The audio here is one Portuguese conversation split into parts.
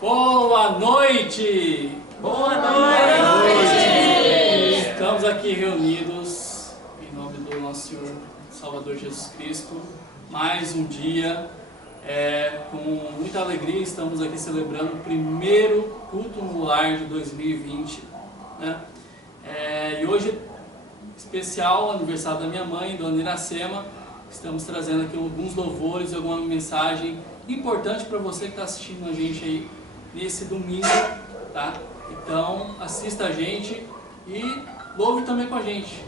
Boa noite! Boa noite! Estamos aqui reunidos em nome do nosso Senhor Salvador Jesus Cristo. Mais um dia, com muita alegria, estamos aqui celebrando o primeiro culto no lar de 2020. Né? E hoje, especial, aniversário da minha mãe, Dona Iracema. Estamos trazendo aqui alguns louvores e alguma mensagem importante para você que está assistindo a gente aí nesse domingo, tá? Então assista a gente e louve também com a gente.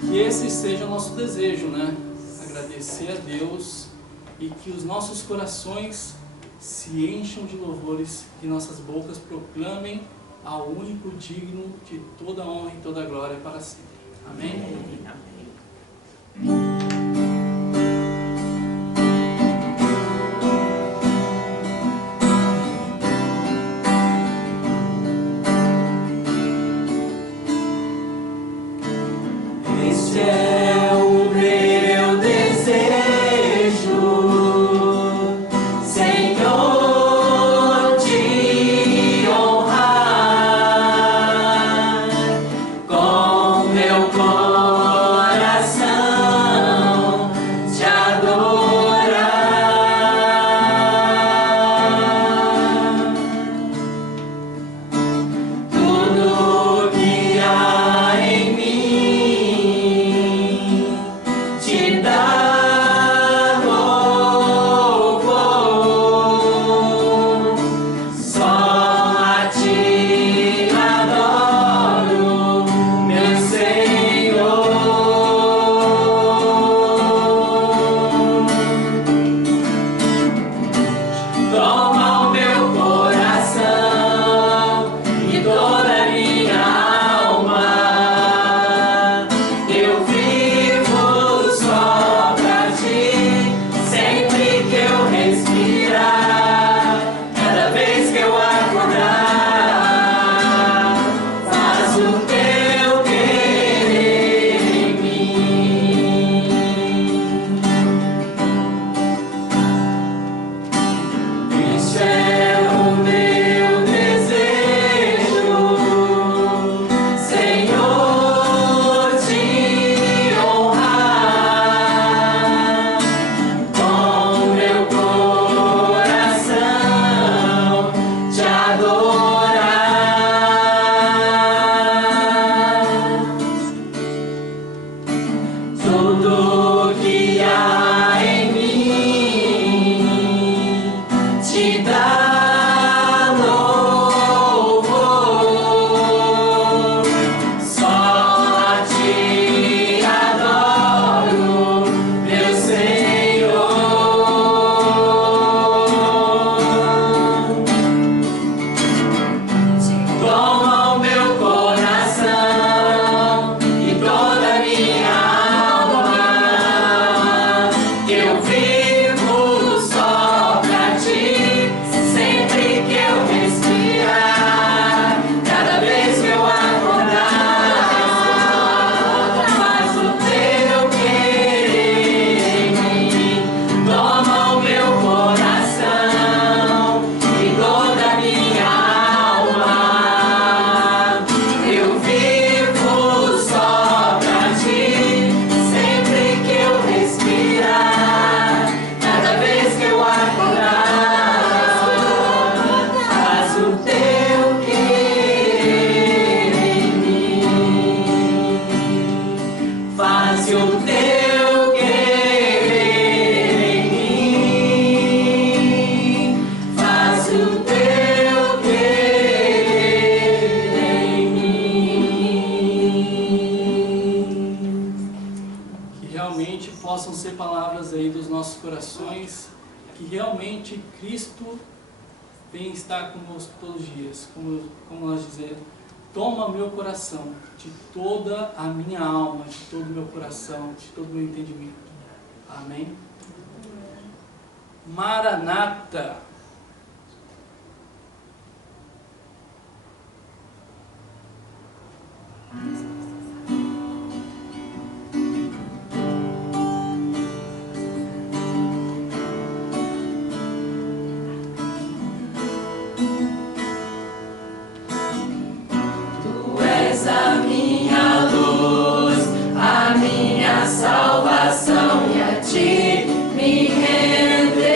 Que esse seja o nosso desejo, né? Agradecer a Deus e que os nossos corações se encham de louvores e nossas bocas proclamem ao único digno de toda honra e toda glória para sempre. Amém? Amém. Este é o meu desejo, Senhor, te honrar com meu coração. nossos corações, que realmente Cristo vem estar conosco todos os dias, como nós dizemos, toma meu coração, de toda a minha alma, de todo o meu coração, de todo o meu entendimento. Amém? Maranata. Tu és a minha luz, a minha salvação, e a ti me renderei.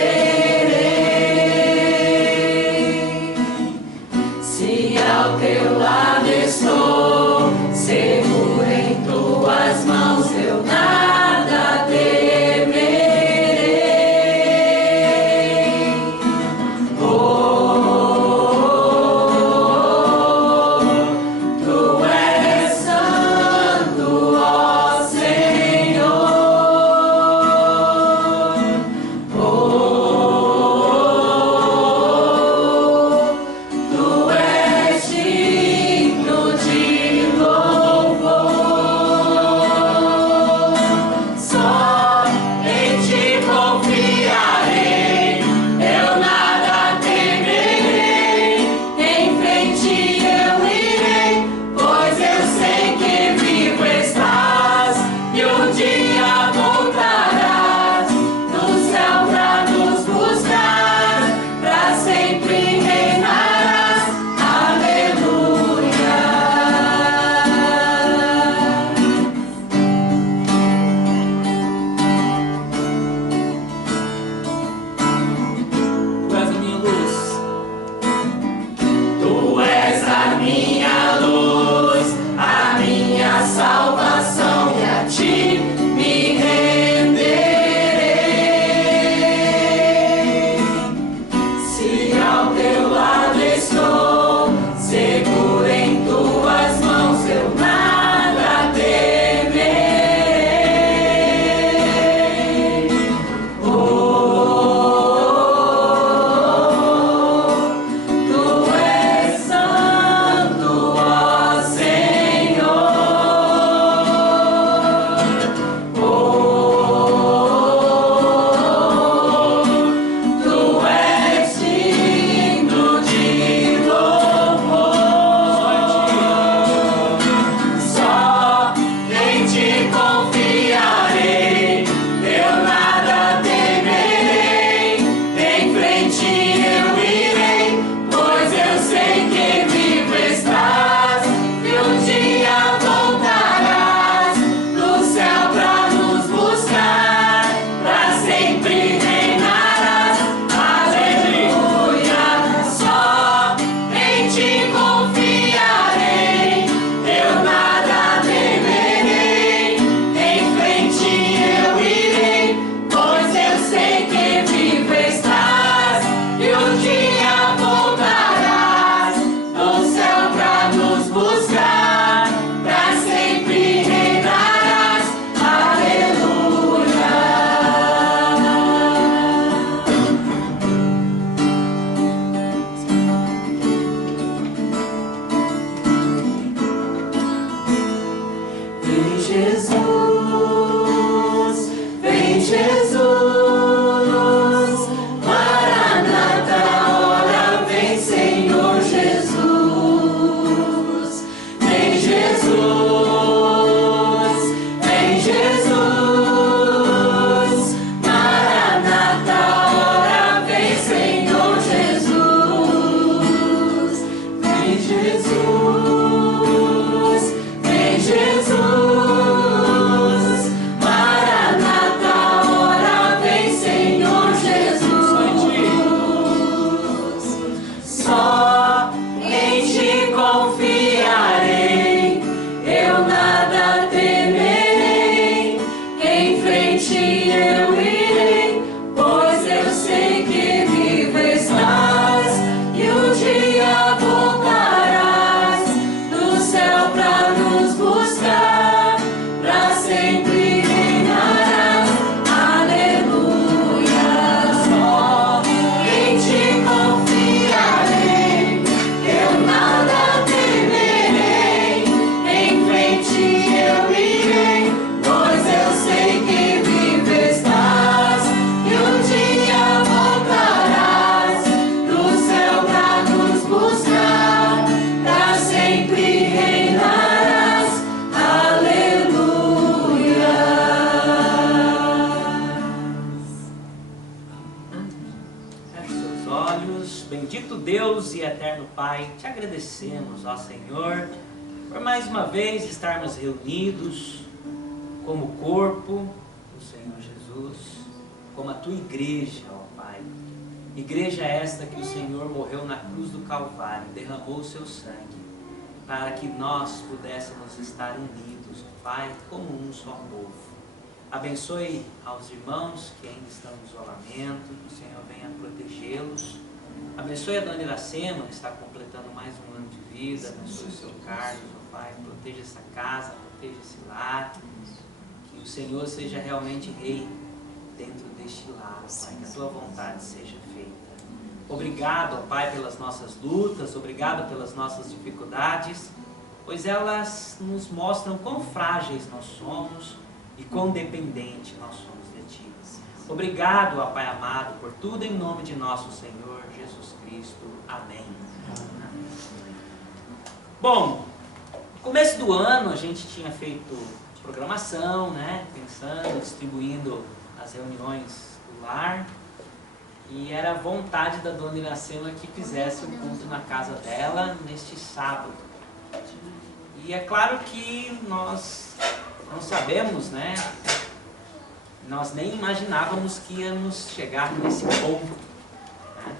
e eterno Pai, te agradecemos, ó Senhor, por mais uma vez estarmos reunidos como corpo do Senhor Jesus, como a tua igreja, ó Pai. Igreja esta que o Senhor morreu na cruz do Calvário, derramou o seu sangue, para que nós pudéssemos estar unidos, ó Pai, como um só povo. Abençoe aos irmãos que ainda estão em isolamento, que o Senhor venha protegê-los. Abençoe a dona Iracema, que está completando mais um ano de vida. Abençoe o seu Carlos, ó Pai. Proteja essa casa, proteja esse lar. Que o Senhor seja realmente rei dentro deste lar, Pai. Que a tua vontade seja feita. Obrigado, ó Pai, pelas nossas lutas. Obrigado pelas nossas dificuldades, pois elas nos mostram quão frágeis nós somos e quão dependente nós somos de Ti. Obrigado, ó Pai amado, por tudo em nome de nosso Senhor Jesus Cristo. Amém. Bom, no começo do ano a gente tinha feito programação, né? Pensando, distribuindo as reuniões do lar. E era vontade da dona Iracema que fizesse um culto na casa dela neste sábado. E é claro que nós não sabemos, né? Nós nem imaginávamos que íamos chegar nesse ponto, né?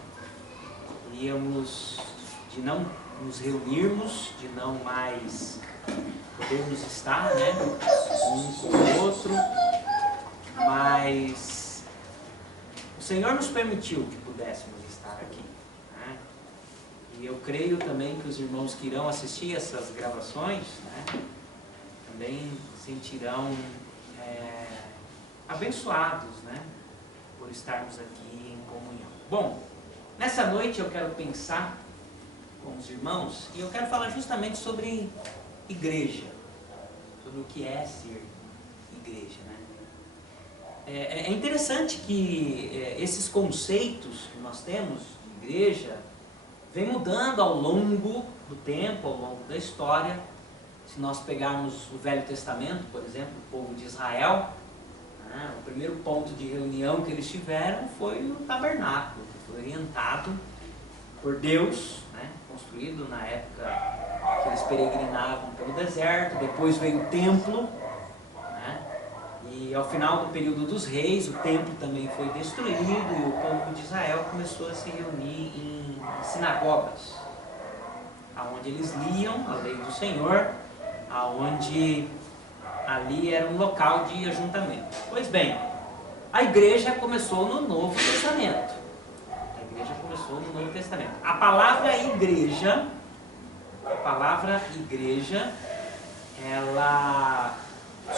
Íamos de não nos reunirmos, de não mais podermos estar, né, um com o outro, mas o Senhor nos permitiu que pudéssemos estar aqui, né? E eu creio também que os irmãos que irão assistir essas gravações, né, também sentirão abençoados, né, por estarmos aqui em comunhão. Bom, nessa noite eu quero pensar com os irmãos e eu quero falar justamente sobre igreja, sobre o que é ser igreja, né? É interessante que esses conceitos que nós temos de igreja vem mudando ao longo do tempo, ao longo da história. Se nós pegarmos o Velho Testamento, por exemplo, o povo de Israel, né, o primeiro ponto de reunião que eles tiveram foi no tabernáculo, que foi orientado por Deus, né, construído na época que eles peregrinavam pelo deserto. Depois veio o templo, né, e ao final do período dos reis, o templo também foi destruído e o povo de Israel começou a se reunir em sinagogas, onde eles liam a lei do Senhor, aonde ali era um local de ajuntamento. Pois bem, a igreja começou no Novo Testamento. A igreja começou no Novo Testamento. A palavra igreja, ela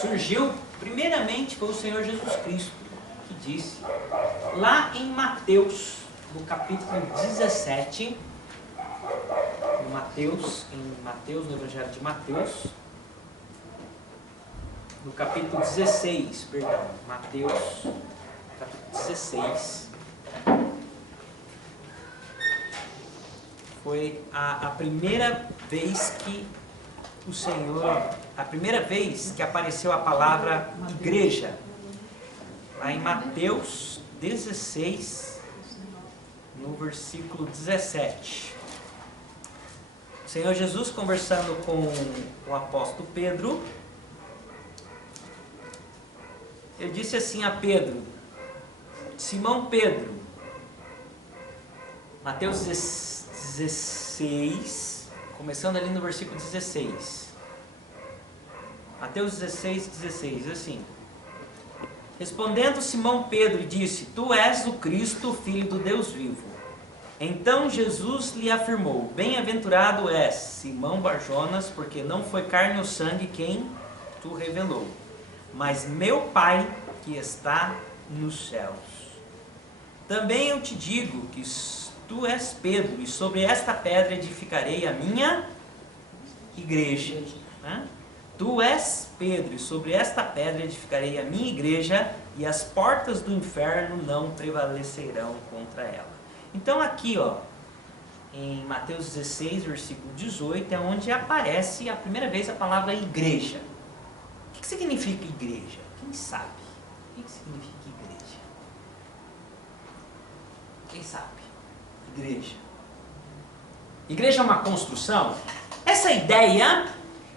surgiu, primeiramente, foi o Senhor Jesus Cristo que disse, lá em Mateus, no capítulo 17, no Evangelho de Mateus, no capítulo 16, Mateus, capítulo 16, foi a primeira vez que a primeira vez que apareceu a palavra igreja, lá em Mateus 16, no versículo 17. O Senhor Jesus, conversando com o apóstolo Pedro, ele disse assim a Pedro: Simão Pedro, Mateus 16, começando ali no versículo 16. Mateus 16, 16, assim: respondendo Simão Pedro, disse: Tu és o Cristo, filho do Deus vivo. Então Jesus lhe afirmou: Bem-aventurado és, Simão Barjonas, porque não foi carne ou sangue quem tu revelou, mas meu Pai que está nos céus. Também eu te digo que tu és Pedro, e sobre esta pedra edificarei a minha igreja. Tu és Pedro, e sobre esta pedra edificarei a minha igreja, e as portas do inferno não prevalecerão contra ela. Então aqui, ó, em Mateus 16, versículo 18, é onde aparece a primeira vez a palavra igreja. O que significa igreja? Quem sabe? O que significa igreja? Quem sabe? Igreja. Igreja é uma construção? Essa ideia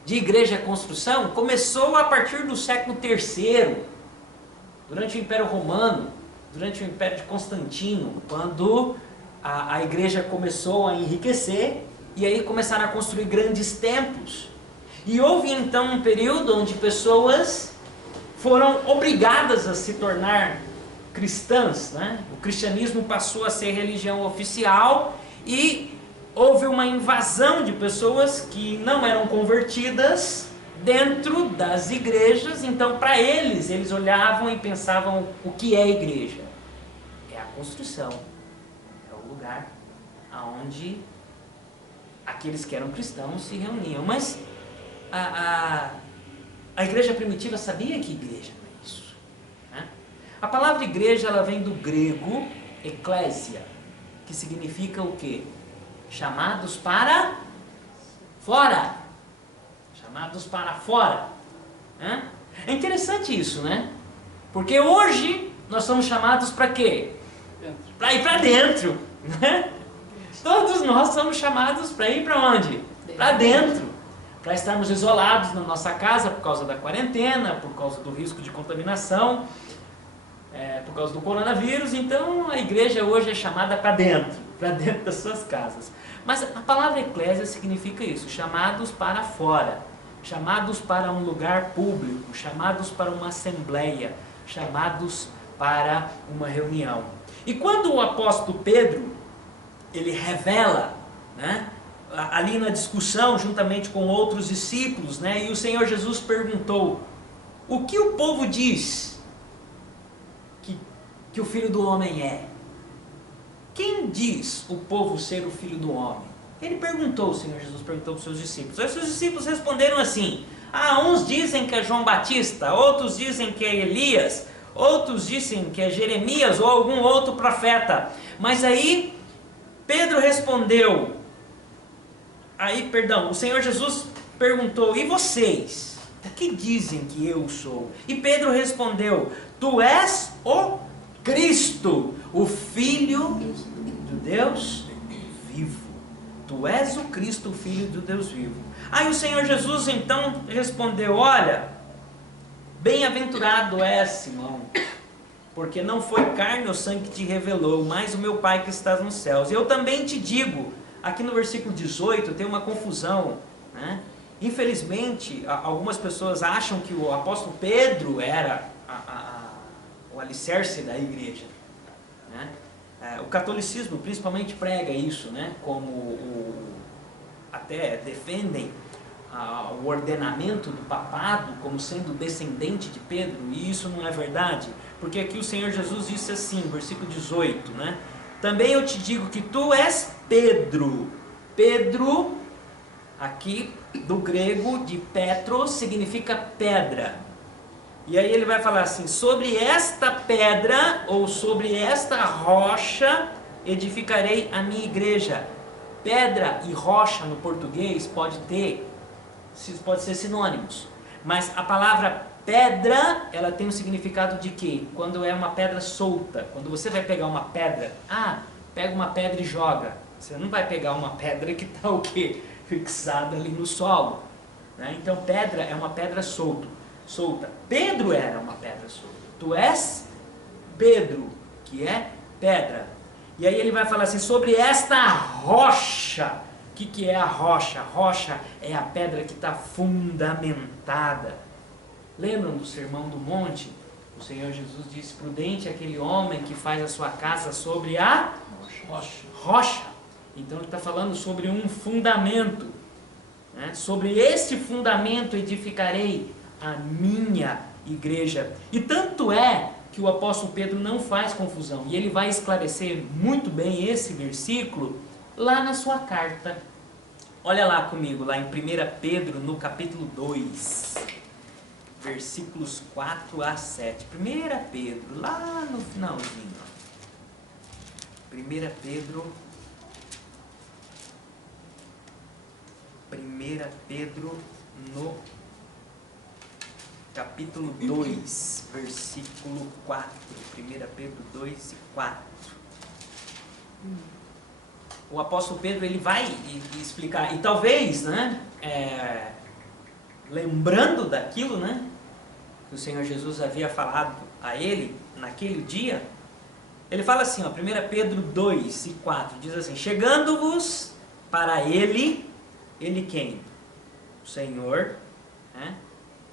de igreja construção começou a partir do século III, durante o Império Romano, durante o Império de Constantino, quando a igreja começou a enriquecer e aí começaram a construir grandes templos. E houve então um período onde pessoas foram obrigadas a se tornar cristãs, né? O cristianismo passou a ser religião oficial e houve uma invasão de pessoas que não eram convertidas dentro das igrejas. Então, para eles olhavam e pensavam: o que é igreja? É a construção, é o lugar onde aqueles que eram cristãos se reuniam. Mas a igreja primitiva sabia que igreja não é isso, né? A palavra igreja, ela vem do grego eclésia, que significa o quê? Chamados para fora. Chamados para fora. É interessante isso, né? Porque hoje nós somos chamados para quê? Para ir para dentro, né? Todos nós somos chamados para ir para onde? Para dentro. Para estarmos isolados na nossa casa por causa da quarentena, por causa do risco de contaminação, por causa do coronavírus. Então a igreja hoje é chamada para dentro das suas casas. Mas a palavra eclésia significa isso: chamados para fora, chamados para um lugar público, chamados para uma assembleia, chamados para uma reunião. E quando o apóstolo Pedro, ele revela, né, ali na discussão juntamente com outros discípulos, né, e o Senhor Jesus perguntou: o que o povo diz que o Filho do Homem é? Quem diz o povo ser o Filho do Homem? Ele perguntou, o Senhor Jesus perguntou para os seus discípulos. Aí os seus discípulos responderam assim: uns dizem que é João Batista, outros dizem que é Elias, outros dizem que é Jeremias ou algum outro profeta. Mas aí Pedro respondeu, o Senhor Jesus perguntou: e vocês? O que dizem que eu sou? E Pedro respondeu: tu és o Cristo, o Filho do Deus vivo. Tu és o Cristo, o Filho do Deus vivo. Aí o Senhor Jesus então respondeu: olha, bem-aventurado és, Simão, porque não foi carne ou sangue que te revelou, mas o meu Pai que está nos céus. Eu também te digo, aqui no versículo 18 tem uma confusão, né? Infelizmente, algumas pessoas acham que o apóstolo Pedro era o alicerce da igreja, né? O catolicismo principalmente prega isso, né? Até defendem o ordenamento do papado como sendo descendente de Pedro, e isso não é verdade, porque aqui o Senhor Jesus disse assim, versículo 18, né? Também eu te digo que tu és Pedro. Pedro, aqui do grego de Petros, significa pedra. E aí ele vai falar assim: sobre esta pedra, ou sobre esta rocha, edificarei a minha igreja. Pedra e rocha no português pode ser sinônimos, mas a palavra pedra, ela tem um significado de quê? Quando é uma pedra solta, quando você vai pegar uma pedra, pega uma pedra e joga. Você não vai pegar uma pedra que está o quê? Fixada ali no solo, né? Então pedra é uma pedra solta. Pedro era uma pedra solta. Tu és Pedro, que é pedra. E aí ele vai falar assim: sobre esta rocha. O que é a rocha? Rocha é a pedra que está fundamentada. Lembram do Sermão do Monte? O Senhor Jesus disse: prudente é aquele homem que faz a sua casa sobre a rocha. Então ele está falando sobre um fundamento, né? Sobre este fundamento edificarei a minha igreja. E tanto é que o apóstolo Pedro não faz confusão, e ele vai esclarecer muito bem esse versículo lá na sua carta. Olha lá comigo, lá em 1 Pedro, no capítulo 2, versículos 4 a 7. 1 Pedro, lá no finalzinho. 1 Pedro, no capítulo 2, versículo 4. 1 Pedro 2 e 4. o apóstolo Pedro ele vai explicar, e talvez, né, lembrando daquilo, né, que o Senhor Jesus havia falado a ele naquele dia, ele fala assim, ó, 1 Pedro 2 e 4, diz assim: chegando-vos para ele quem? O Senhor, né?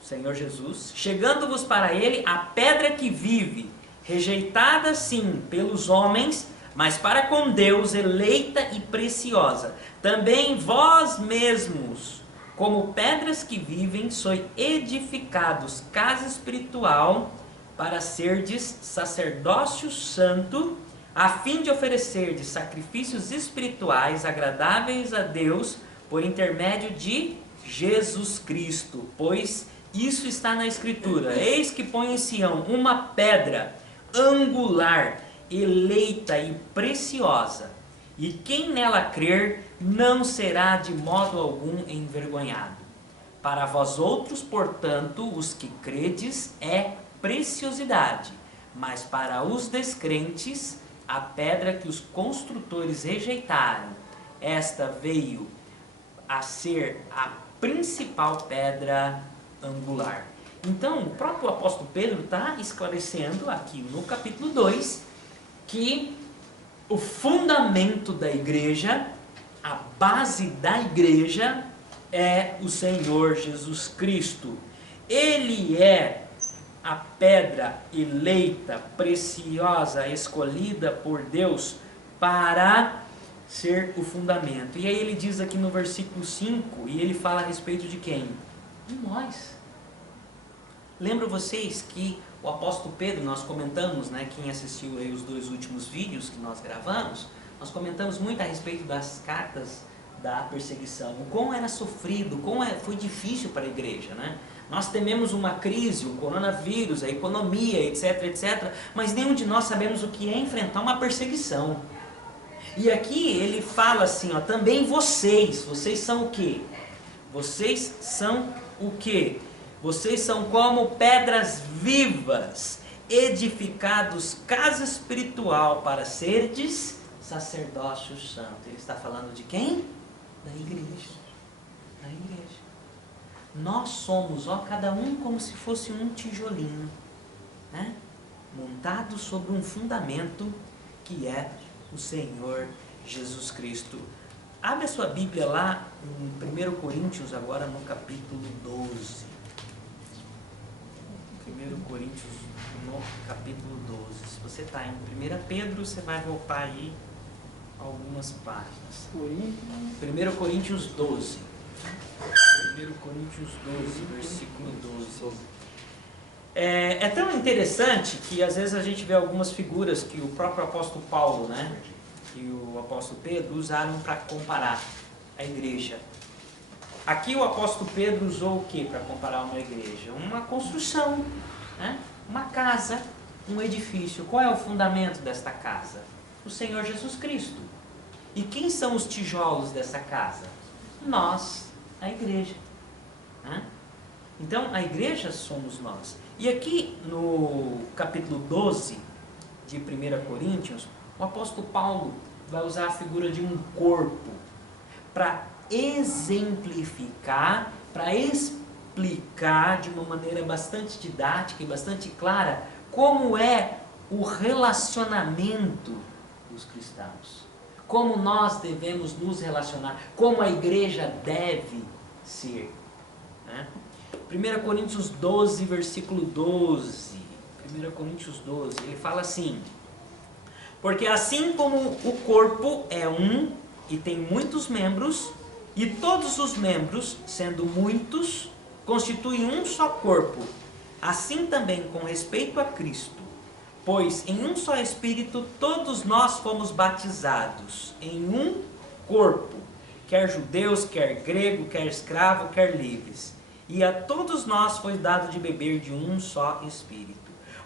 O Senhor Jesus, chegando-vos para ele a pedra que vive, rejeitada sim pelos homens, mas para com Deus eleita e preciosa. Também vós mesmos, como pedras que vivem, sois edificados casa espiritual, para serdes sacerdócio santo, a fim de oferecerdes sacrifícios espirituais agradáveis a Deus, por intermédio de Jesus Cristo. Pois isso está na Escritura: eis que põe em Sião uma pedra angular, eleita e preciosa, e quem nela crer não será de modo algum envergonhado. Para vós outros, portanto, os que credes, é preciosidade, mas para os descrentes, a pedra que os construtores rejeitaram, esta veio a ser a principal pedra angular. Então, o próprio apóstolo Pedro está esclarecendo aqui no capítulo 2 que o fundamento da igreja, a base da igreja, é o Senhor Jesus Cristo. Ele é a pedra eleita, preciosa, escolhida por Deus para ser o fundamento. E aí ele diz aqui no versículo 5, e ele fala a respeito de quem? De nós. Lembro vocês que o apóstolo Pedro, nós comentamos, né, quem assistiu aí os 2 últimos vídeos que nós gravamos, nós comentamos muito a respeito das cartas da perseguição, o quão era sofrido, foi difícil para a igreja, né? Nós tememos uma crise, o coronavírus, a economia, etc, etc, mas nenhum de nós sabemos o que é enfrentar uma perseguição. E aqui ele fala assim, ó, também vocês são o quê? Vocês são o quê? Vocês são como pedras vivas, edificados casa espiritual para serdes sacerdócio santo. Ele está falando de quem? Da igreja. Da igreja. Nós somos, ó, cada um como se fosse um tijolinho, né? Montado sobre um fundamento que é o Senhor Jesus Cristo. Abre a sua Bíblia lá em 1 Coríntios, agora no capítulo 12. 1 Coríntios, no capítulo 12. Se você está em 1 Pedro, você vai voltar aí algumas páginas. 1 Coríntios 12. 1 Coríntios 12, versículo 12. É tão interessante que às vezes a gente vê algumas figuras que o próprio apóstolo Paulo, né, e o apóstolo Pedro usaram para comparar a igreja. Aqui o apóstolo Pedro usou o que para comparar uma igreja? Uma construção, né? Uma casa, um edifício. Qual é o fundamento desta casa? O Senhor Jesus Cristo. E quem são os tijolos dessa casa? Nós, a igreja. Né? Então a igreja somos nós. E aqui no capítulo 12 de 1 Coríntios, o apóstolo Paulo vai usar a figura de um corpo para exemplificar, para explicar de uma maneira bastante didática e bastante clara como é o relacionamento dos cristãos, como nós devemos nos relacionar, como a igreja deve ser, né? 1 Coríntios 12, versículo 12. 1 Coríntios 12, ele fala assim: porque assim como o corpo é um e tem muitos membros, e todos os membros, sendo muitos, constituem um só corpo, assim também com respeito a Cristo. Pois em um só Espírito todos nós fomos batizados em um corpo, quer judeus, quer grego, quer escravo, quer livres. E a todos nós foi dado de beber de um só Espírito.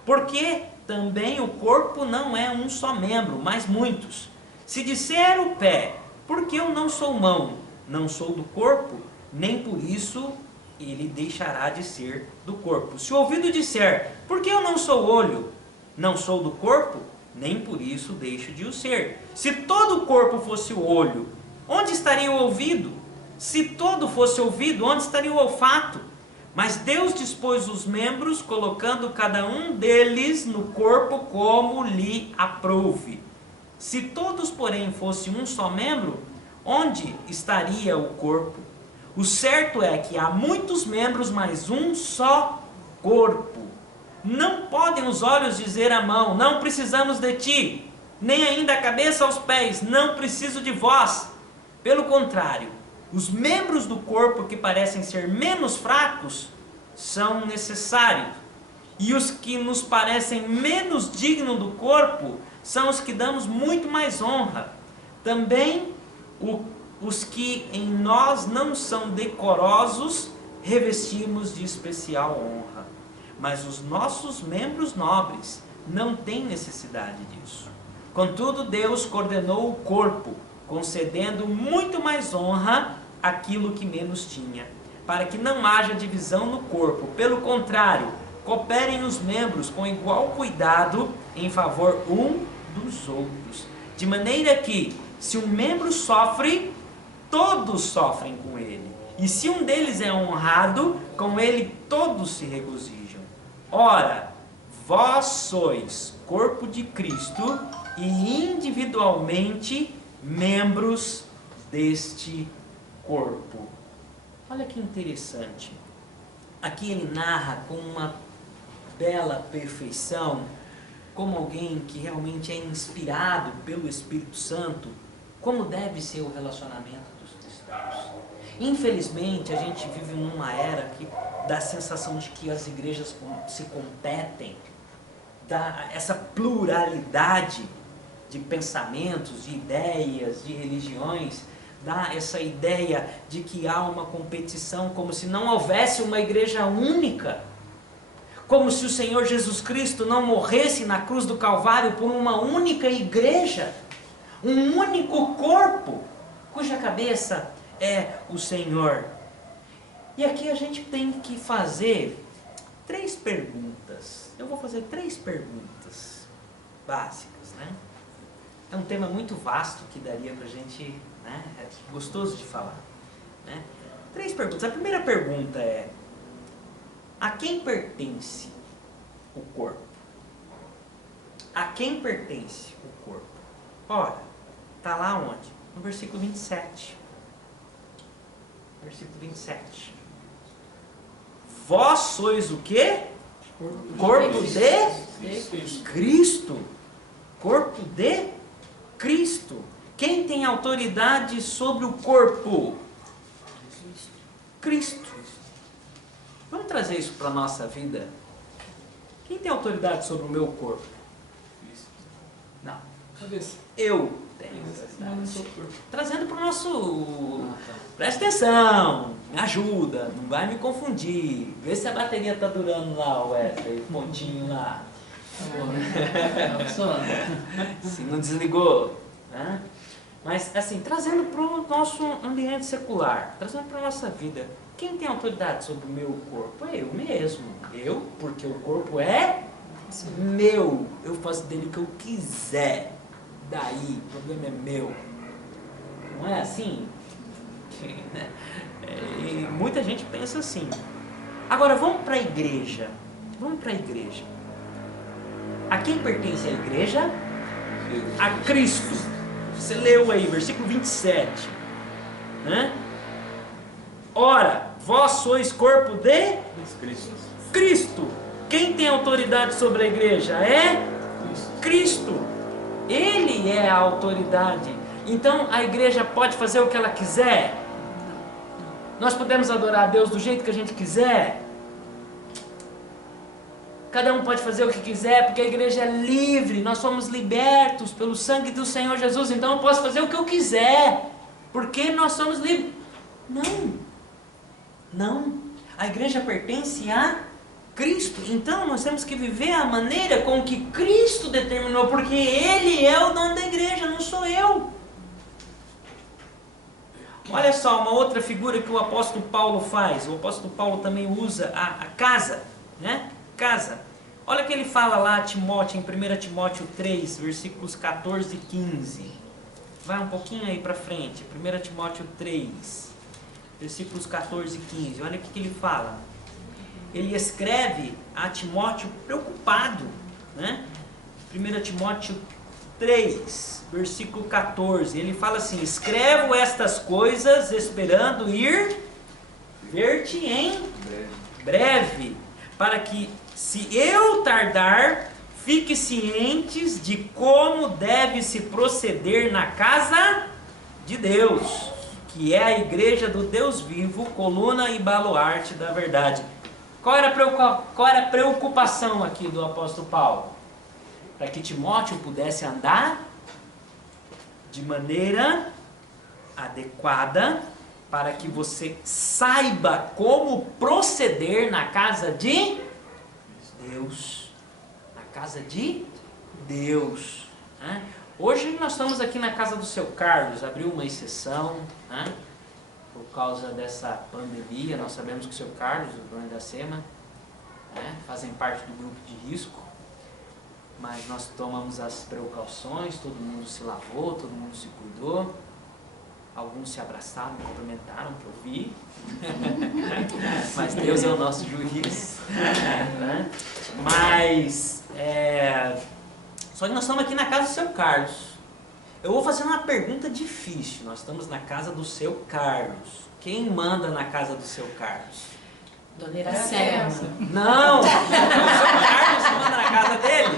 Porque também o corpo não é um só membro, mas muitos. Se disser o pé, porque eu não sou mão, não sou do corpo, nem por isso ele deixará de ser do corpo. Se o ouvido disser, porque eu não sou olho, não sou do corpo, nem por isso deixo de o ser. Se todo o corpo fosse o olho, onde estaria o ouvido? Se todo fosse ouvido, onde estaria o olfato? Mas Deus dispôs os membros, colocando cada um deles no corpo como lhe aprouve. Se todos, porém, fossem um só membro, onde estaria o corpo? O certo é que há muitos membros, mas um só corpo. Não podem os olhos dizer à mão, não precisamos de ti, nem ainda a cabeça aos pés, não preciso de vós. Pelo contrário, os membros do corpo que parecem ser menos fracos são necessários. E os que nos parecem menos dignos do corpo são os que damos muito mais honra. Também os que em nós não são decorosos, revestimos de especial honra. Mas os nossos membros nobres não têm necessidade disso. Contudo, Deus coordenou o corpo, concedendo muito mais honra àquilo que menos tinha, para que não haja divisão no corpo. Pelo contrário, cooperem os membros com igual cuidado em favor um dos outros. De maneira que, se um membro sofre, todos sofrem com ele. E se um deles é honrado, com ele todos se regozijam. Ora, vós sois corpo de Cristo e individualmente membros deste corpo. Olha que interessante. Aqui ele narra com uma bela perfeição, como alguém que realmente é inspirado pelo Espírito Santo, como deve ser o relacionamento dos cristãos. Infelizmente, a gente vive numa era que dá a sensação de que as igrejas se competem, dá essa pluralidade de pensamentos, de ideias, de religiões, dá essa ideia de que há uma competição, como se não houvesse uma igreja única, como se o Senhor Jesus Cristo não morresse na cruz do Calvário por uma única igreja, um único corpo, cuja cabeça é o Senhor. E aqui a gente tem que fazer 3 perguntas. Eu vou fazer 3 perguntas básicas, né? É um tema muito vasto que daria pra gente, né? É gostoso de falar, né? 3 perguntas. A primeira pergunta é: a quem pertence o corpo? A quem pertence o corpo? Ora, está lá onde? No versículo 27. Versículo 27. Vós sois o quê? Corpo de Cristo. Corpo de Cristo. Quem tem autoridade sobre o corpo? Cristo. Vamos trazer isso para a nossa vida. Quem tem autoridade sobre o meu corpo? Não. Eu tenho autoridade. Trazendo para o nosso... Presta atenção, me ajuda, não vai me confundir. Vê se a bateria está durando lá, o pontinho lá. Se não desligou, né? Mas assim, trazendo para o nosso ambiente secular, trazendo para a nossa vida, quem tem autoridade sobre o meu corpo? É eu mesmo. Eu, porque o corpo é meu. Eu faço dele o que eu quiser. Daí, o problema é meu. Não é assim? E muita gente pensa assim. Agora vamos para a igreja. Vamos para a igreja. A quem pertence a igreja? A Cristo. Você leu aí, versículo 27. Né? Ora, vós sois corpo de Cristo. Quem tem autoridade sobre a igreja? É Cristo. Ele é a autoridade. Então a igreja pode fazer o que ela quiser. Nós podemos adorar a Deus do jeito que a gente quiser. Cada um pode fazer o que quiser, porque a igreja é livre. Nós somos libertos pelo sangue do Senhor Jesus. Então eu posso fazer o que eu quiser, porque nós somos livres. Não. A igreja pertence a Cristo. Então nós temos que viver a maneira com que Cristo determinou, porque Ele é o dono da igreja, não sou eu. Olha só, uma outra figura que o apóstolo Paulo faz. O apóstolo Paulo também usa a casa, né? Casa. Olha o que ele fala lá a Timóteo, em 1 Timóteo 3, versículos 14 e 15. Vai um pouquinho aí para frente. 1 Timóteo 3, versículos 14 e 15. Olha o que ele fala. Ele escreve a Timóteo preocupado, né? 1 Timóteo 3, versículo 14. Ele fala assim: escrevo estas coisas esperando ir ver-te em breve, para que, se eu tardar, fique cientes de como deve se proceder na casa de Deus, que é a igreja do Deus vivo, coluna e baluarte da verdade. Qual era a preocupação aqui do apóstolo Paulo? Para que Timóteo pudesse andar de maneira adequada, para que você saiba como proceder na casa de Deus. Na casa de Deus. Né? Hoje nós estamos aqui na casa do seu Carlos, abriu uma exceção, né? Por causa dessa pandemia. Nós sabemos que o seu Carlos, o dono da SEMA, né, fazem parte do grupo de risco, mas nós tomamos as precauções, todo mundo se lavou, todo mundo se cuidou. Alguns se abraçaram, me cumprimentaram, que eu vi. Mas Deus é o nosso juiz. Né? Mas, só que nós estamos aqui na casa do seu Carlos. Eu vou fazer uma pergunta difícil. Nós estamos na casa do seu Carlos. Quem manda na casa do seu Carlos? Dona Iracema. Não! O seu Carlos que manda na casa dele?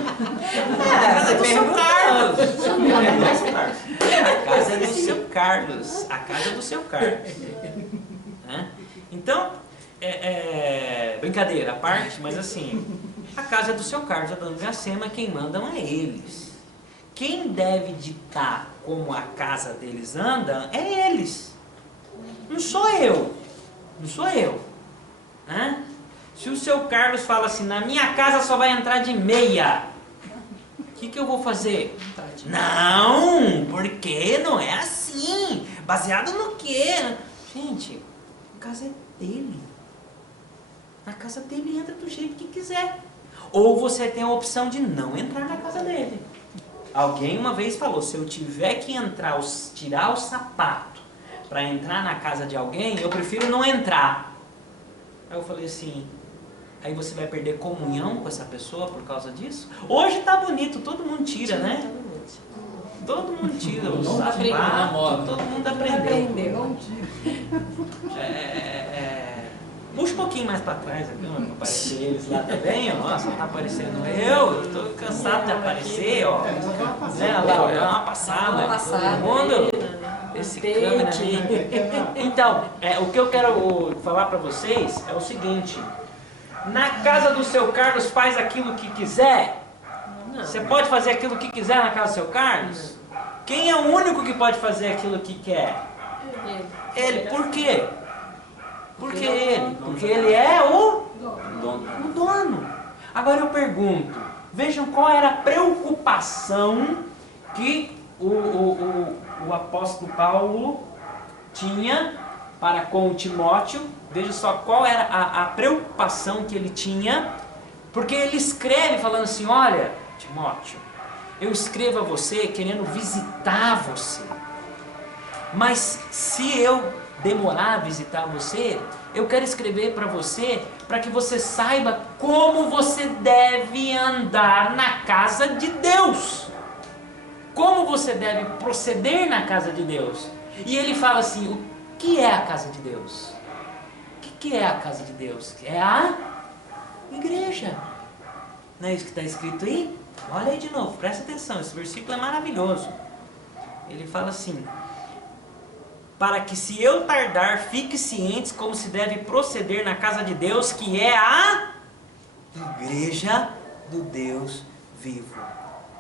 A casa do seu Carlos. A casa do seu Carlos. A casa do seu Carlos. Então, brincadeira à parte, mas assim, a casa do seu Carlos, a dona Iracema, quem mandam é eles. Quem deve ditar como a casa deles anda é eles. Não sou eu. Não sou eu. Se o seu Carlos fala assim, na minha casa só vai entrar de meia, o que eu vou fazer? Não, porque não é assim. Baseado no quê? Gente, a casa é dele. Na casa dele entra do jeito que quiser. Ou você tem a opção de não entrar na casa dele. Alguém uma vez falou, se eu tiver que entrar, tirar o sapato para entrar na casa de alguém, eu prefiro não entrar. Aí eu falei assim, aí você vai perder comunhão com essa pessoa por causa disso? Hoje tá bonito, todo mundo tira, né? Todo mundo tira os sapatos, todo mundo aprendeu. Puxa um pouquinho mais para trás aqui, para aparecer eles lá também, ó. Nossa, tá aparecendo eu tô cansado de aparecer, ó. Né, lá, dá uma passada. Todo mundo. Esse câmera aí. Então, o que eu quero falar para vocês é o seguinte: na casa do seu Carlos faz aquilo que quiser. Você pode fazer aquilo que quiser na casa do seu Carlos? Quem é o único que pode fazer aquilo que quer? Ele. Por quê? Porque ele é o dono. Agora eu pergunto, vejam qual era a preocupação que o apóstolo Paulo tinha para com Timóteo. Veja só qual era a preocupação que ele tinha, porque ele escreve falando assim, olha, Timóteo, eu escrevo a você querendo visitar você, mas se eu demorar a visitar você, eu quero escrever para você, para que você saiba como você deve andar na casa de Deus, como você deve proceder na casa de Deus. E ele fala assim, o que é a casa de Deus? O que é a casa de Deus? É a igreja. Não é isso que está escrito aí? Olha aí de novo, presta atenção, esse versículo é maravilhoso. Ele fala assim, para que se eu tardar, fique cientes como se deve proceder na casa de Deus, que é a igreja do Deus vivo.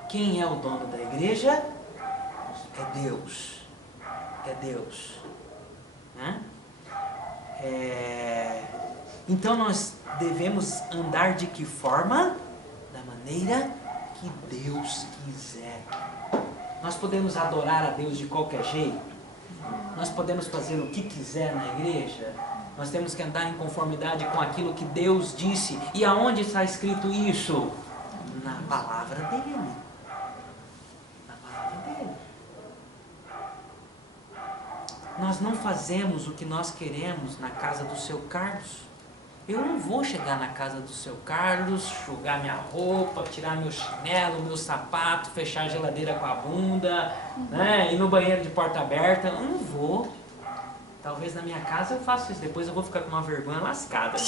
Quem é o dono da igreja? É Deus. É Deus. Né? Então nós devemos andar de que forma? Da maneira que Deus quiser. Nós podemos adorar a Deus de qualquer jeito? Nós podemos fazer o que quiser na igreja? Nós temos que andar em conformidade com aquilo que Deus disse. E aonde está escrito isso? Na palavra dele. Na palavra dele. Nós não fazemos o que nós queremos na casa do seu Carlos. Eu não vou chegar na casa do seu Carlos, jogar minha roupa, tirar meu chinelo, meu sapato, fechar a geladeira com a bunda, né, ir no banheiro de porta aberta. Eu não vou. Talvez na minha casa eu faça isso, depois eu vou ficar com uma vergonha lascada. Em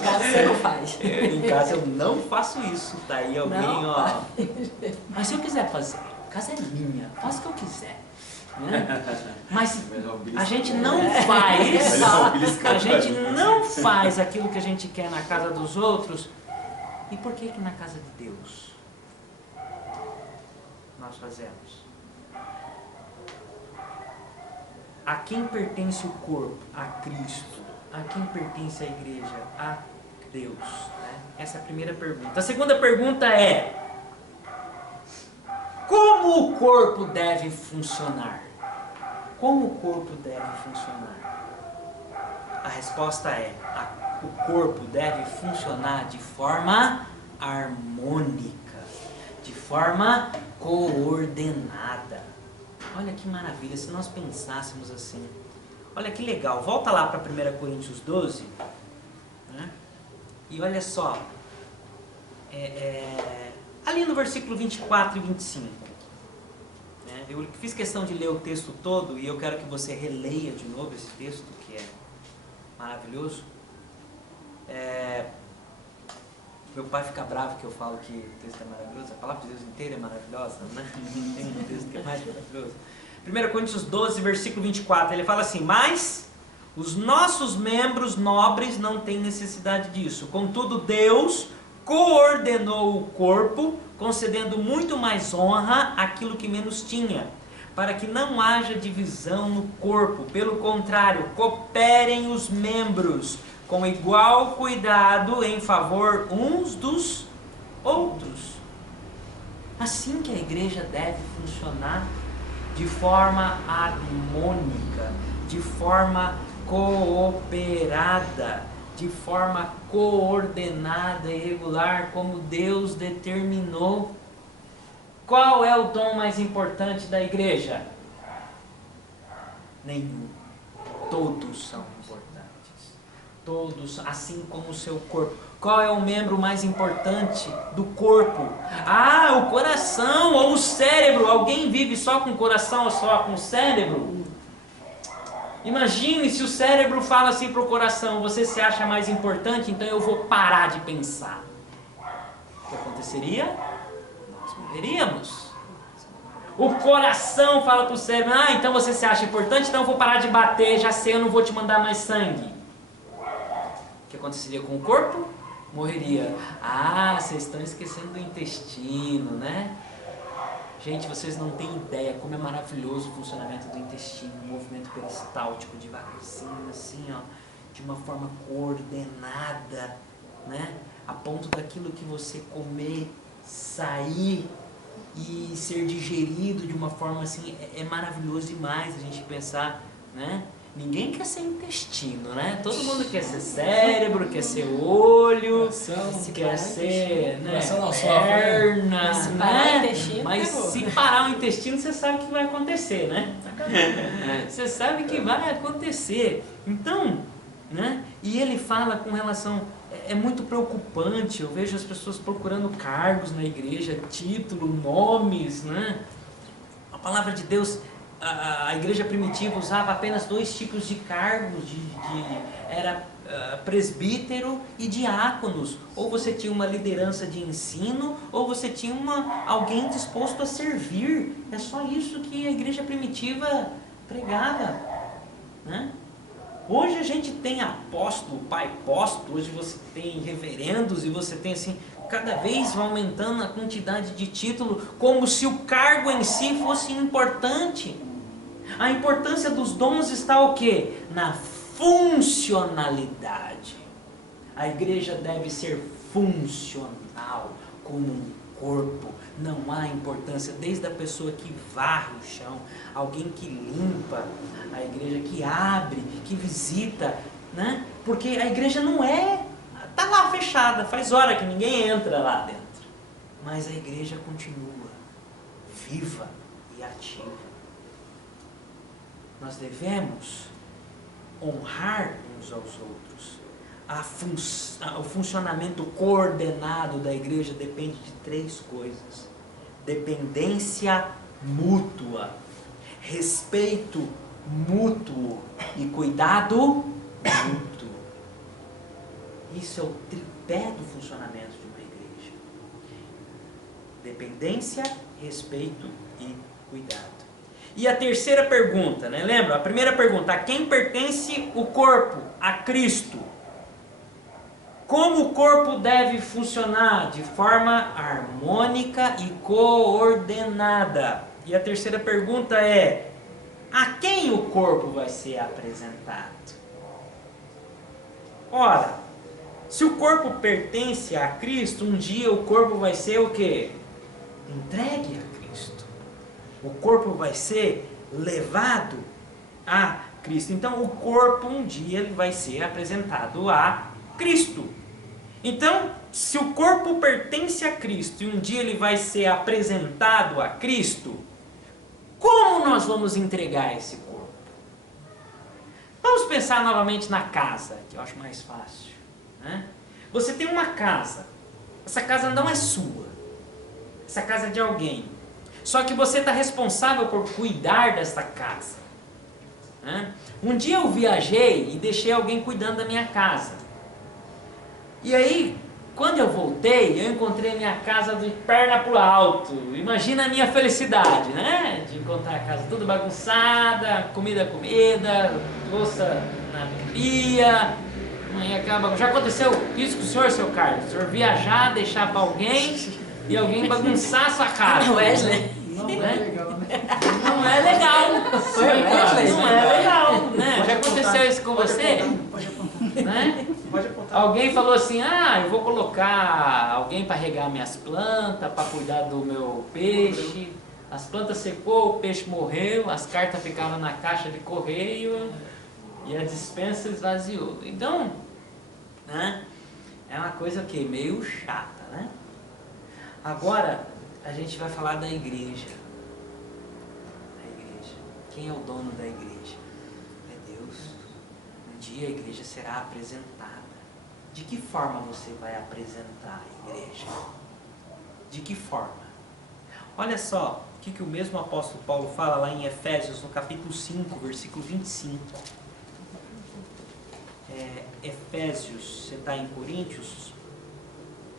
casa você não faz. Em casa eu não faço isso. Tá aí alguém, Não. ó. Mas se eu quiser fazer, a casa é minha, faço o que eu quiser. Né? Mas a gente não faz, a gente não faz aquilo que a gente quer na casa dos outros. E por que na casa de Deus nós fazemos? A quem pertence o corpo? A Cristo. A quem pertence a igreja? A Deus. Né? Essa é a primeira pergunta. A segunda pergunta é: como o corpo deve funcionar? Como o corpo deve funcionar? A resposta é: o corpo deve funcionar de forma harmônica, de forma coordenada. Olha que maravilha, se nós pensássemos assim. Olha que legal, volta lá para 1 Coríntios 12, né? E olha só, ali no versículo 24 e 25. Né? Eu fiz questão de ler o texto todo e eu quero que você releia de novo esse texto, que é maravilhoso. Meu pai fica bravo que eu falo que o texto é maravilhoso. A palavra de Deus inteira é maravilhosa, né? Não tem um texto que é mais maravilhoso. 1 Coríntios 12, versículo 24, ele fala assim: mas os nossos membros nobres não têm necessidade disso. Contudo, Deus coordenou o corpo, concedendo muito mais honra àquilo que menos tinha, para que não haja divisão no corpo. Pelo contrário, cooperem os membros com igual cuidado em favor uns dos outros. Assim que a igreja deve funcionar, de forma harmônica, de forma cooperada, de forma coordenada e regular, como Deus determinou. Qual é o dom mais importante da igreja? Nenhum. Todos são importantes. Todos, assim como o seu corpo. Qual é o membro mais importante do corpo? Ah, o coração ou o cérebro. Alguém vive só com o coração ou só com o cérebro? Imagine se o cérebro fala assim para o coração: você se acha mais importante, então eu vou parar de pensar. O que aconteceria? Nós morreríamos. O coração fala para o cérebro: ah, então você se acha importante, então eu vou parar de bater, já sei, eu não vou te mandar mais sangue. O que aconteceria com o corpo? Morreria. Ah, vocês estão esquecendo do intestino, né? Gente, vocês não têm ideia como é maravilhoso o funcionamento do intestino, o movimento peristáltico, devagarzinho, assim, ó, de uma forma coordenada, né? A ponto daquilo que você comer, sair e ser digerido de uma forma assim, é maravilhoso demais a gente pensar, né? Ninguém quer ser intestino, né? Todo mundo quer ser cérebro, quer ser olho, quer ser, né, perna, né? Mas se parar o intestino, você sabe o que vai acontecer, né? Você sabe que vai acontecer. Então, né? E ele fala com relação... É muito preocupante, eu vejo as pessoas procurando cargos na igreja, título, nomes, né? A palavra de Deus... A igreja primitiva usava apenas 2 tipos de cargos, era presbítero e diáconos. Ou você tinha uma liderança de ensino, ou você tinha alguém disposto a servir. É só isso que a igreja primitiva pregava, né? Hoje a gente tem apóstolo, pai apóstolo, hoje você tem reverendos e você tem assim... Cada vez vai aumentando a quantidade de título, como se o cargo em si fosse importante. A importância dos dons está o quê? Na funcionalidade. A igreja deve ser funcional como um corpo. Não há importância, desde a pessoa que varre o chão, alguém que limpa a igreja, que abre, que visita, né? Porque a igreja não está lá fechada, faz hora que ninguém entra lá dentro. Mas a igreja continua viva e ativa. Nós devemos honrar uns aos outros. O funcionamento coordenado da igreja depende de 3 coisas: dependência mútua, respeito mútuo e cuidado mútuo. Isso é o tripé do funcionamento de uma igreja: dependência, respeito e cuidado. E a terceira pergunta, né? Lembra? A primeira pergunta: a quem pertence o corpo? A Cristo. Como o corpo deve funcionar? De forma harmônica e coordenada. E a terceira pergunta é: a quem o corpo vai ser apresentado? Ora, se o corpo pertence a Cristo, um dia o corpo vai ser o quê? Entregue a Cristo. O corpo vai ser levado a Cristo. Então o corpo um dia ele vai ser apresentado a Cristo. Então, se o corpo pertence a Cristo e um dia ele vai ser apresentado a Cristo, como nós vamos entregar esse corpo? Vamos pensar novamente na casa, que eu acho mais fácil, né? Você tem uma casa. Essa casa não é sua. Essa casa é de alguém. Só que você está responsável por cuidar desta casa, né? Um dia eu viajei e deixei alguém cuidando da minha casa. E aí, quando eu voltei, eu encontrei minha casa de perna pro alto. Imagina a minha felicidade, né? De encontrar a casa toda bagunçada, comida, louça na pia. Já aconteceu isso com o senhor, seu Carlos? O senhor viajar, deixar para alguém e alguém bagunçar a sua casa. Wesley. Não é legal, né? Não é legal. Foi Wesley. Não é legal, né? Já aconteceu isso com você? Pode apontar. Né? Pode apontar. Alguém falou assim: eu vou colocar alguém para regar minhas plantas, para cuidar do meu peixe. As plantas secou, o peixe morreu, as cartas ficavam na caixa de correio e a despensa esvaziou. Então, né? É uma coisa que meio chata, né? Agora a gente vai falar da igreja. A igreja. Quem é o dono da igreja? É Deus. Um dia a igreja será apresentada. De que forma você vai apresentar a igreja? De que forma? Olha só o que o mesmo apóstolo Paulo fala lá em Efésios, no capítulo 5, versículo 25. Efésios, você está em Coríntios?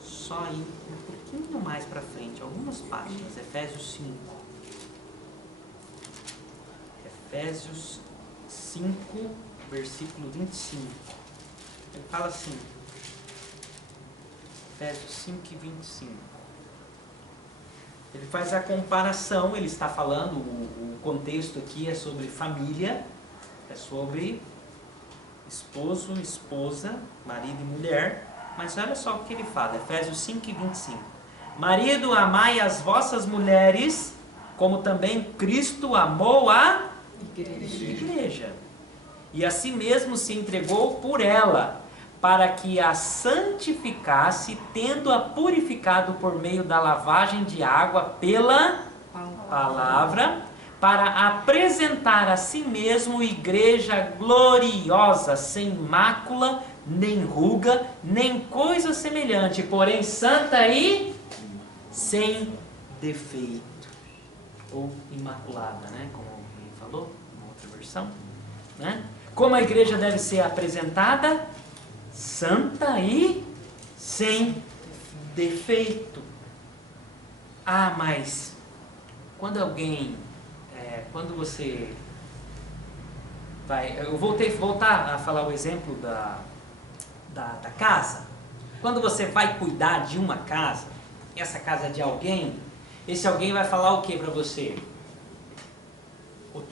Só ir um pouquinho mais para frente, algumas páginas. Efésios 5. Efésios 5, versículo 25. Ele fala assim, Efésios 5 e 25. Ele faz a comparação, ele está falando, o contexto aqui é sobre família, é sobre esposo, esposa, marido e mulher. Mas olha só o que ele fala, Efésios 5 e 25. Marido, amai as vossas mulheres, como também Cristo amou a igreja. E a si mesmo se entregou por ela, para que a santificasse, tendo-a purificado por meio da lavagem de água pela palavra, para apresentar a si mesmo igreja gloriosa, sem mácula, nem ruga, nem coisa semelhante, porém santa e sem defeito, ou imaculada, né? Como alguém falou, uma outra versão, né? Como a igreja deve ser apresentada? Santa e sem defeito. Mas quando quando você vai, eu voltar a falar o exemplo da casa. Quando você vai cuidar de uma casa, essa casa é de alguém, esse alguém vai falar o que para você?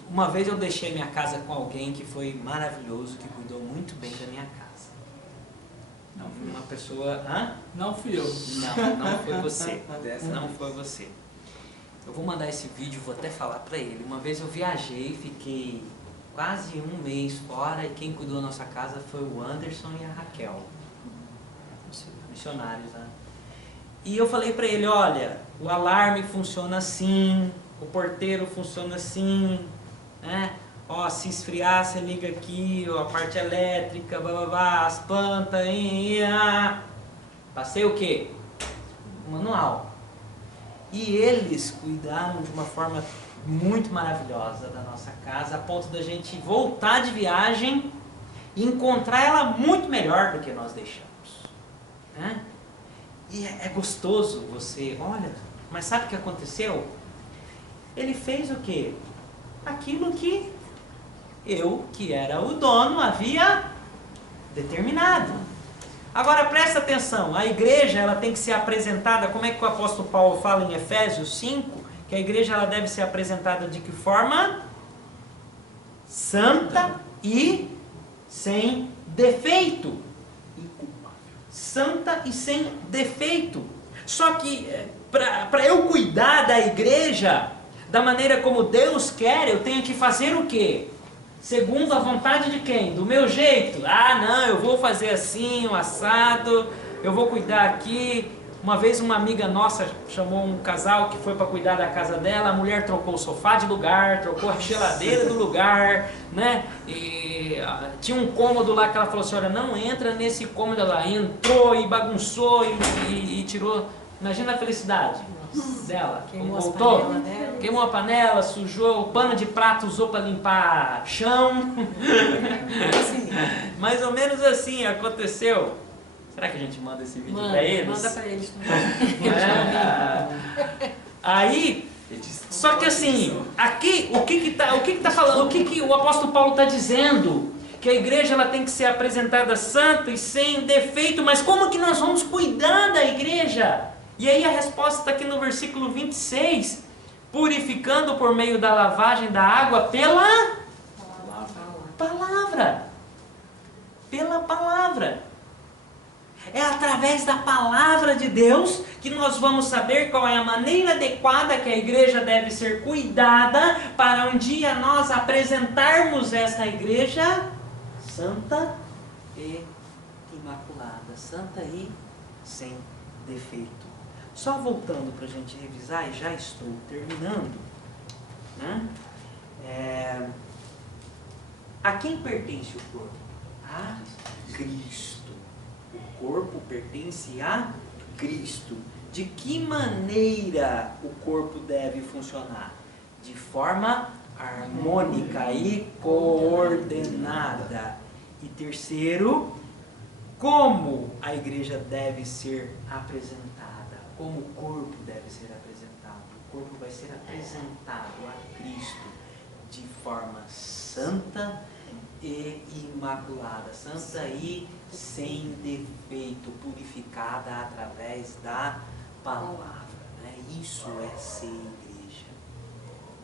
Uma vez eu deixei minha casa com alguém que foi maravilhoso, que cuidou muito bem da minha casa. Não, uma pessoa... Hã? Não fui eu. Não foi você. Não foi você. Eu vou mandar esse vídeo, vou até falar pra ele. Uma vez eu viajei, fiquei quase um mês fora e quem cuidou da nossa casa foi o Anderson e a Raquel. Missionários, né? E eu falei pra ele, olha, o alarme funciona assim, o porteiro funciona assim, né? Ó, se esfriar, você liga aqui, ó, a parte elétrica, bababá, as plantas, Passei o quê? O manual. E eles cuidaram de uma forma muito maravilhosa da nossa casa, a ponto da gente voltar de viagem e encontrar ela muito melhor do que nós deixamos. Né? E é gostoso você, olha, mas sabe o que aconteceu? Ele fez o quê? Aquilo que eu, que era o dono, havia determinado. Agora presta atenção, a igreja ela tem que ser apresentada, como é que o apóstolo Paulo fala em Efésios 5? Que a igreja ela deve ser apresentada de que forma? Santa e sem defeito. Santa e sem defeito. Só que para eu cuidar da igreja da maneira como Deus quer, eu tenho que fazer o quê? Segundo a vontade de quem? Do meu jeito. Ah, não, eu vou fazer assim, um assado, eu vou cuidar aqui. Uma vez uma amiga nossa chamou um casal que foi para cuidar da casa dela, a mulher trocou o sofá de lugar, trocou a geladeira do lugar, né? E tinha um cômodo lá que ela falou assim, olha, não entra nesse cômodo. Ela entrou e bagunçou e tirou. Imagina a felicidade dela. Queimou Voltou, as panelas. queimou a panela, sujou, o pano de prato usou para limpar chão. Mais ou menos assim aconteceu. Será que a gente manda esse vídeo para eles? Manda para eles. Aí, só que assim, aqui o que tá falando? O que o apóstolo Paulo está dizendo? Que a igreja ela tem que ser apresentada santa e sem defeito, mas como que nós vamos cuidar da igreja? E aí a resposta está aqui no versículo 26, purificando por meio da lavagem da água pela palavra. Pela palavra. É através da palavra de Deus que nós vamos saber qual é a maneira adequada que a igreja deve ser cuidada para um dia nós apresentarmos esta igreja santa e imaculada, santa e sem defeito. Só voltando para a gente revisar, e já estou terminando, né? A quem pertence o corpo? A Cristo. O corpo pertence a Cristo. De que maneira o corpo deve funcionar? De forma harmônica e coordenada. E terceiro, como a igreja deve ser apresentada? Como o corpo deve ser apresentado? O corpo vai ser apresentado a Cristo de forma santa e imaculada, santa e sem defeito, purificada através da palavra. Né? Isso é ser igreja.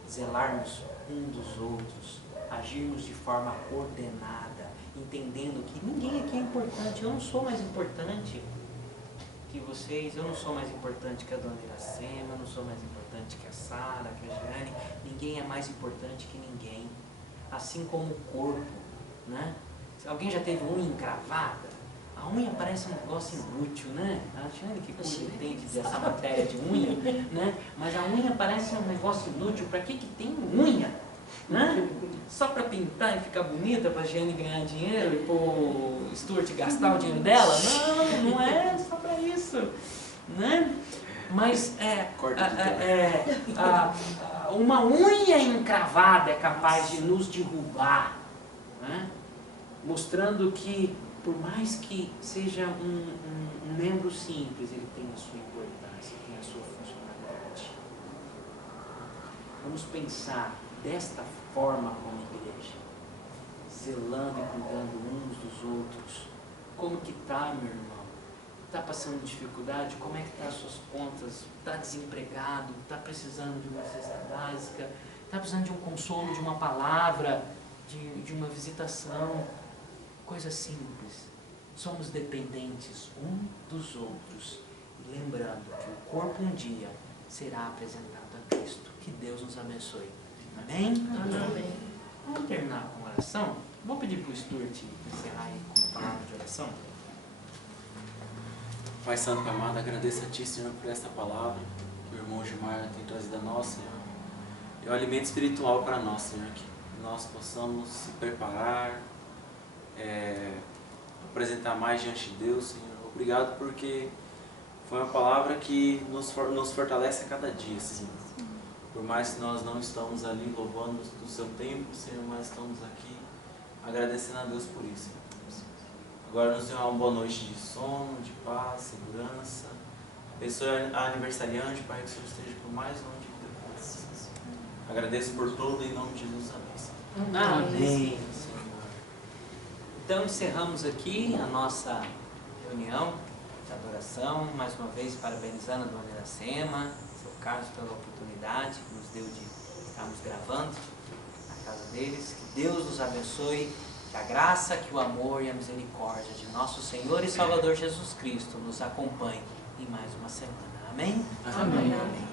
Zelarmos um dos outros, agirmos de forma ordenada, entendendo que ninguém aqui é importante. Eu não sou mais importante que vocês, eu não sou mais importante que a dona Iracema, eu não sou mais importante que a Sara, que a Jane. Ninguém é mais importante que ninguém. Assim como o corpo, né? Se alguém já teve unha encravada, a unha parece um negócio inútil, né? A Jane que entende dessa matéria de unha, né? Mas a unha parece um negócio inútil. Para que tem unha? Né? Só para pintar e ficar bonita, para a Jane ganhar dinheiro e o Stuart gastar o dinheiro dela? Não, não é só para isso, né? Mas uma unha encravada é capaz de nos derrubar, né? Mostrando que por mais que seja um membro simples, ele tem a sua importância, tem a sua funcionalidade. Vamos pensar desta forma como igreja, zelando e cuidando uns dos outros. Como que está, meu irmão? Está passando dificuldade? Como é que está as suas contas? Está desempregado? Está precisando de uma cesta básica? Está precisando de um consolo, de uma palavra, de uma visitação? Coisa simples, somos dependentes um dos outros. E lembrando que o corpo um dia será apresentado a Cristo. Que Deus nos abençoe. Amém? Amém. Vamos terminar com oração? Vou pedir para o Stuart encerrar aí com uma palavra de oração. Pai Santo e amado, agradeço a Ti, Senhor, por esta palavra que o irmão Gilmar tem trazido a nós, Senhor. É um alimento espiritual para nós, Senhor, que nós possamos se preparar, apresentar mais diante de Deus, Senhor. Obrigado porque foi uma palavra que nos fortalece a cada dia, Senhor. Por mais que nós não estamos ali louvando do Seu templo, Senhor, mas estamos aqui agradecendo a Deus por isso, Senhor. Agora nos dê uma boa noite de sono, de paz, segurança. Abençoe a aniversariante, Pai, que o Senhor esteja por mais longe de vida com nós. Agradeço por tudo, em nome de Jesus, amém. Amém, Senhor. Então encerramos aqui a nossa reunião de adoração, mais uma vez parabenizando a Dona Iracema, seu Carlos, pela oportunidade que nos deu de estarmos gravando na casa deles. Que Deus nos abençoe, que a graça, que o amor e a misericórdia de nosso Senhor e Salvador Jesus Cristo nos acompanhe em mais uma semana. Amém? Amém. Amém.